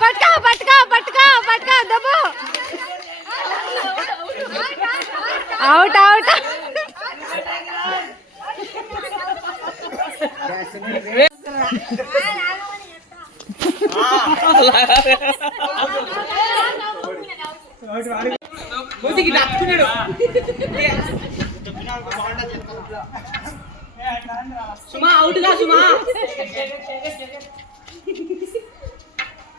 పట్టుకో పట్టుకో పట్టుకో పట్టుకో దబ్బు అవుట్ అవుట్ సుమా అవుట్ గా సుమా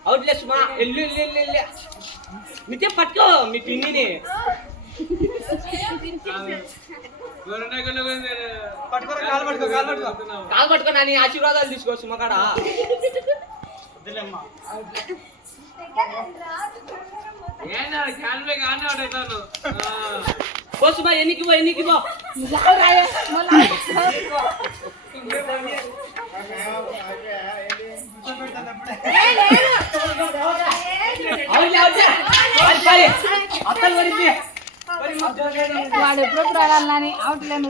అవుట్ లే సుమా ఎల్లు నిత్య పట్టుకో మీ పిన్నిని కాలు పట్టుకో నాని ఆశీర్వాదాలు తీసుకో సుమా కాడ పో సుమా ఎన్నికి పో వాడు ఎప్పుడు రాడాలని అవుట్ లేను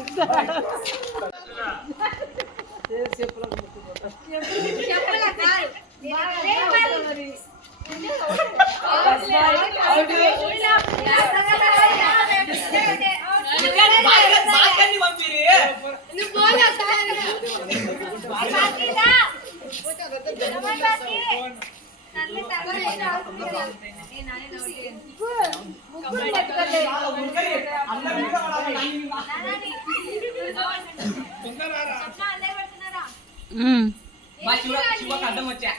అడ్డం వచ్చా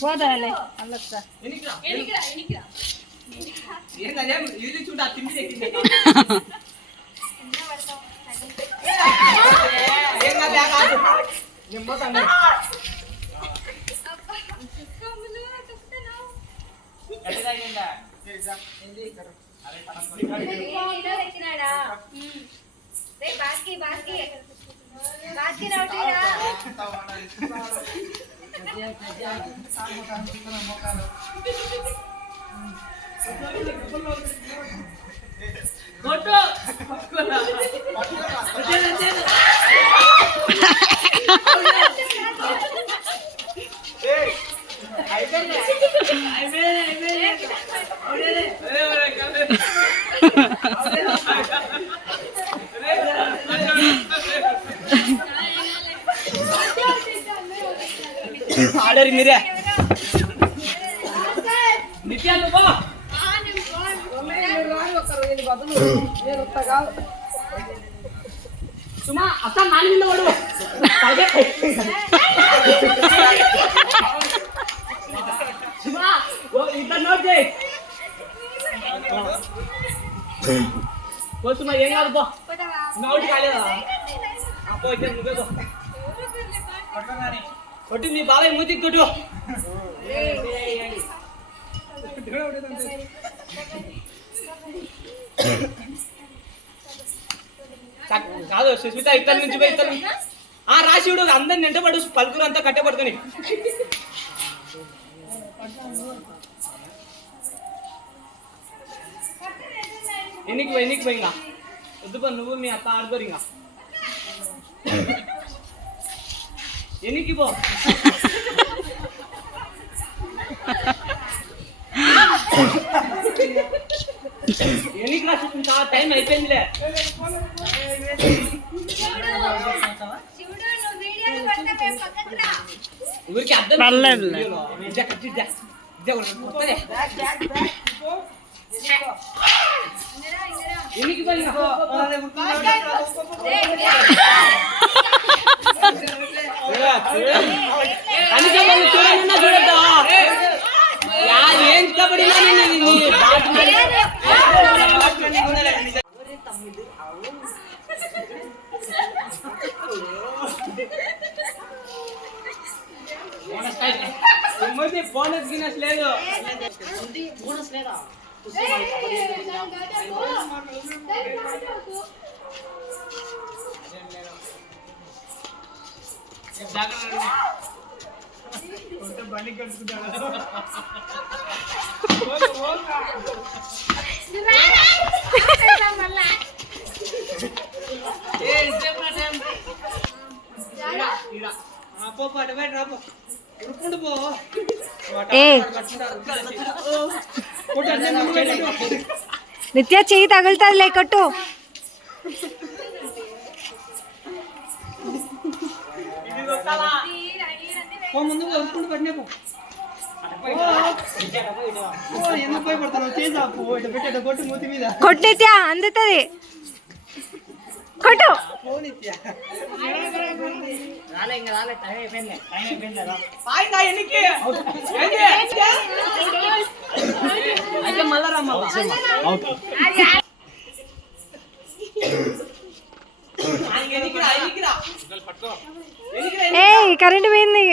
పోదాలే ఇది చూడ తిండి ఆడరి మీరే నిత్యాలు సుమా అసలు నాని మీద వాడు సుమా ఇద్దరు నోట్ చేయి సుమా ఏం కాదు పో నోట్ కాలేదా నువ్వే కొట్టు నీ బాబాయ్ మూతికి కొట్టు కాదు సుస్మిత ఇతర నుంచి పోయి ఇతర రాశివుడు అందరిని నింటపడు పలుకులు అంతా కట్టెపడుకుని ఎన్నికి పోయి ఇంకా వద్దుపో నువ్వు మీ అత్త ఆడుకోరు ఇంకా ఎన్నికి పో ఎన్నికి రాసుకుంటా టైం అయిపోయిందిలే ఊరికి అర్థం ఎన్నికి పోయి చూడన్నా చూడద్దా ఏం కబడ్డీ బోనస్ గినస్ లేదు బోనస్ లేదా బండి కట్టుకుంటా ఏ నిత్య చెయ్యి తగులుతుంది లేకొట్టు. కొట్టు నిత్య అందుతుంది కొట్టు. ఏ కరెంట్ పోయింది.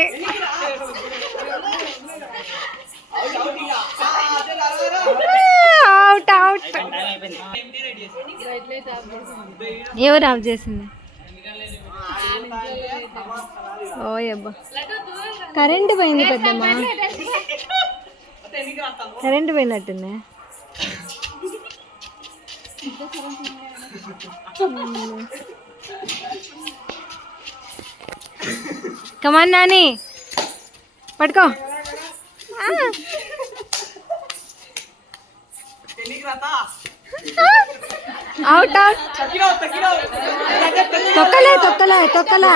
Out out. ఎవరు ఆఫ్ చేసింది? ఓ అబ్బా కరెంట్ పోయింది పెద్దమ్మ. కరెంట్ పోయినట్టుంది. కమాన్ నాని పట్టుకో. Out out. తొక్కలే తొక్కలే తొక్కలే.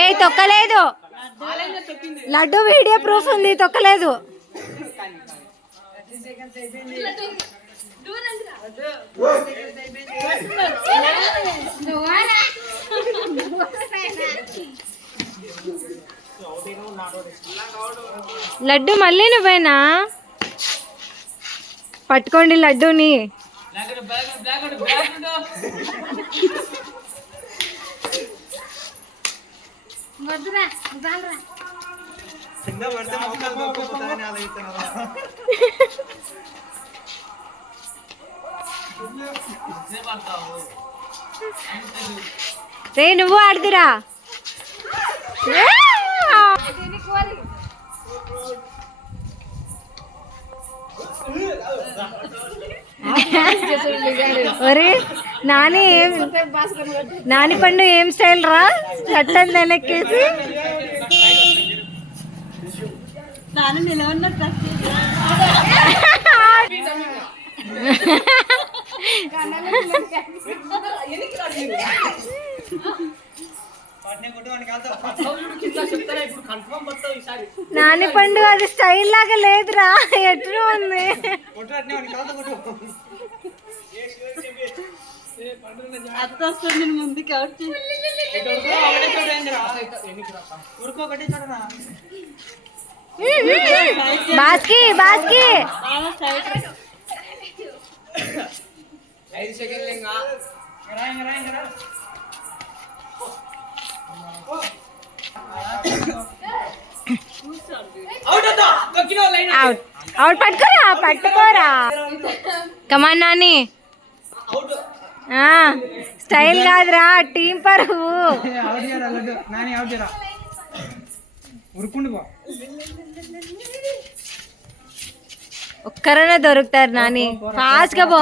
ఏ తొక్కలేదు. లడ్డు వీడియో ప్రూఫ్ ఉంది. తొక్కలేదు. లడ్డు మళ్ళీ నువ్వేనా? పట్టుకోండి లడ్డూని. రే నువ్వు ఆడుతురా. ఒరే నాని నాని పండు ఏం స్టైల్ రా? చట్టం వెనక్కేసి నాని పండు అది స్టైల్ లాగా లేదురా. ఎట్లా ఉంది? ముందుకి బాస్కి బాస్కి 5 సెకండ్లు ఇంకా. Out out. పట్టుకోరా పట్టుకోరా. కమాన్ నాని. స్టైల్ కాదురా టీం పరువు. ఒక్కరైనా దొరుకుతారు నాని. ఫాస్ట్ గా పో.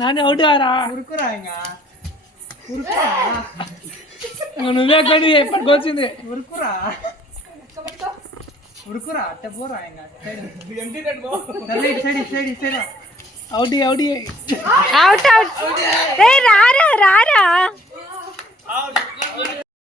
నాని అవుట్ రా. నువ్వే కానీ ఎప్పటికొచ్చింది. Out out. Out out. రే